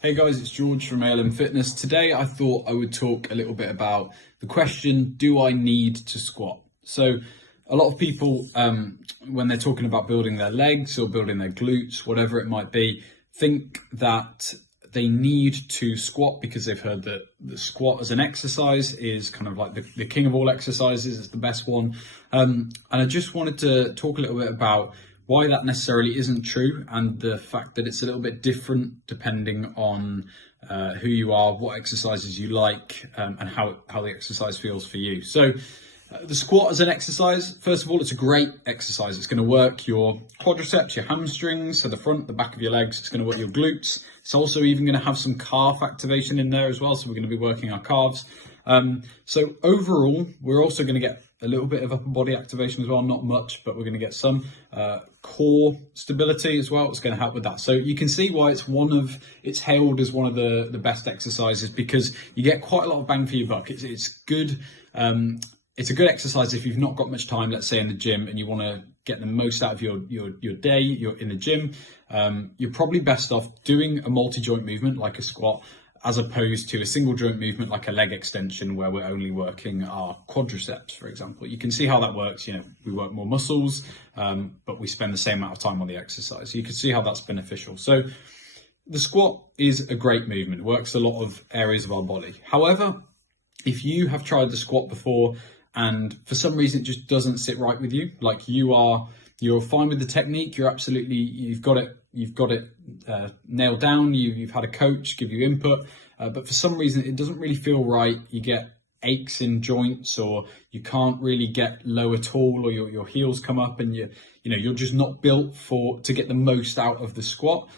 Hey guys, it's George from ALM Fitness. Today I thought I would talk a little bit about the question, do I need to squat? So a lot of people, when they're talking about building their legs or building their glutes, whatever it might be, think that they need to squat because they've heard that the squat as an exercise is kind of like the king of all exercises, it's the best one. And I just wanted to talk a little bit about why that necessarily isn't true, and the fact that it's a little bit different depending on who you are, what exercises you like, and how the exercise feels for you. So the squat as an exercise, first of all, it's a great exercise. It's going to work your quadriceps, your hamstrings, so the front, the back of your legs. It's going to work your glutes. It's also even going to have some calf activation in there as well, so we're going to be working our calves. So overall, we're also going to get a little bit of upper body activation as well, not much, but we're going to get some core stability as well. It's going to help with that. So you can see why it's hailed as one of the best exercises, because you get quite a lot of bang for your buck. It's good. It's a good exercise if you've not got much time, let's say in the gym, and you want to get the most out of your day, you're in the gym. You're probably best off doing a multi-joint movement like a squat, as opposed to a single joint movement like a leg extension where we're only working our quadriceps, for example. You can see how that works. You know, we work more muscles, but we spend the same amount of time on the exercise. So you can see how that's beneficial. So the squat is a great movement. It works a lot of areas of our body. However, if you have tried the squat before and for some reason it just doesn't sit right with you, like you're fine with the technique, you've got it nailed down, you've had a coach give you input, but for some reason it doesn't really feel right, you get aches in joints, or you can't really get low at all, or your heels come up and you're just not built to get the most out of the squat,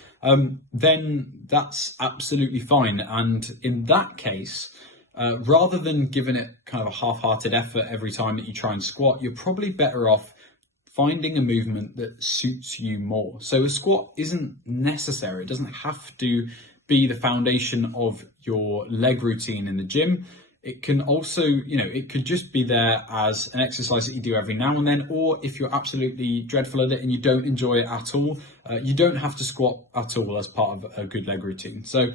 then that's absolutely fine. And in that case, rather than giving it kind of a half-hearted effort every time that you try and squat, you're probably better off finding a movement that suits you more. So a squat isn't necessary. It doesn't have to be the foundation of your leg routine in the gym. It can also, it could just be there as an exercise that you do every now and then, or if you're absolutely dreadful at it and you don't enjoy it at all, you don't have to squat at all as part of a good leg routine. So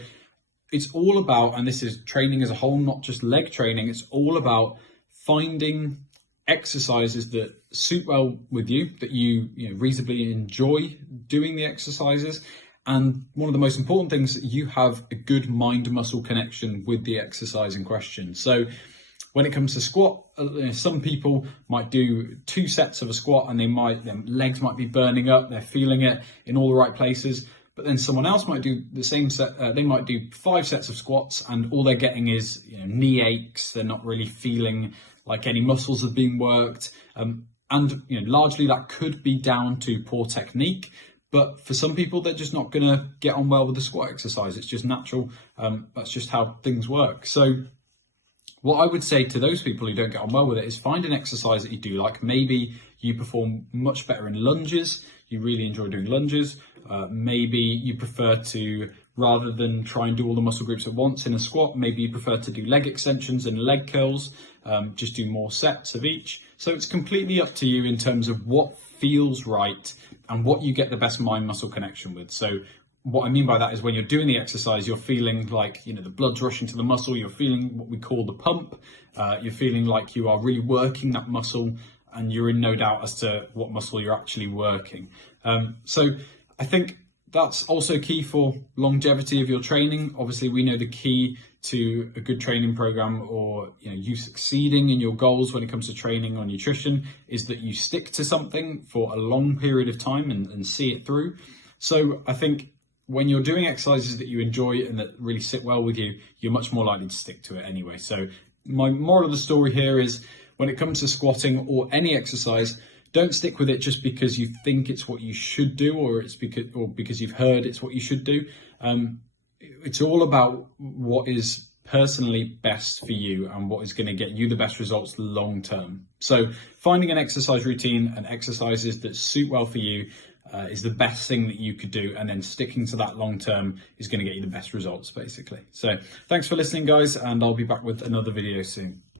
it's all about, and this is training as a whole, not just leg training, it's all about finding exercises that suit well with you, that you reasonably enjoy doing the exercises. And one of the most important things, that you have a good mind muscle connection with the exercise in question. So when it comes to squat, some people might do 2 sets of a squat and their legs might be burning up, they're feeling it in all the right places. But then someone else might do the same set, they might do 5 sets of squats and all they're getting is knee aches, they're not really feeling like any muscles have been worked. And largely that could be down to poor technique. But for some people, they're just not going to get on well with the squat exercise. It's just natural. That's just how things work. So what I would say to those people who don't get on well with it is find an exercise that you do like. Maybe you perform much better in lunges. You really enjoy doing lunges. Maybe you prefer to, rather than try and do all the muscle groups at once in a squat, maybe you prefer to do leg extensions and leg curls, just do more sets of each. So it's completely up to you in terms of what feels right and what you get the best mind muscle connection with. So what I mean by that is when you're doing the exercise, you're feeling like, the blood's rushing to the muscle, you're feeling what we call the pump, you're feeling like you are really working that muscle, and you're in no doubt as to what muscle you're actually working. So I think that's also key for longevity of your training. Obviously, we know the key to a good training program, or you succeeding in your goals when it comes to training or nutrition, is that you stick to something for a long period of time and see it through. So I think when you're doing exercises that you enjoy and that really sit well with you, you're much more likely to stick to it anyway. So my moral of the story here is, when it comes to squatting or any exercise, don't stick with it just because you think it's what you should do, or because you've heard it's what you should do. It's all about what is personally best for you and what is going to get you the best results long term. So finding an exercise routine and exercises that suit well for you is the best thing that you could do, and then sticking to that long term is going to get you the best results, basically. So thanks for listening, guys, and I'll be back with another video soon.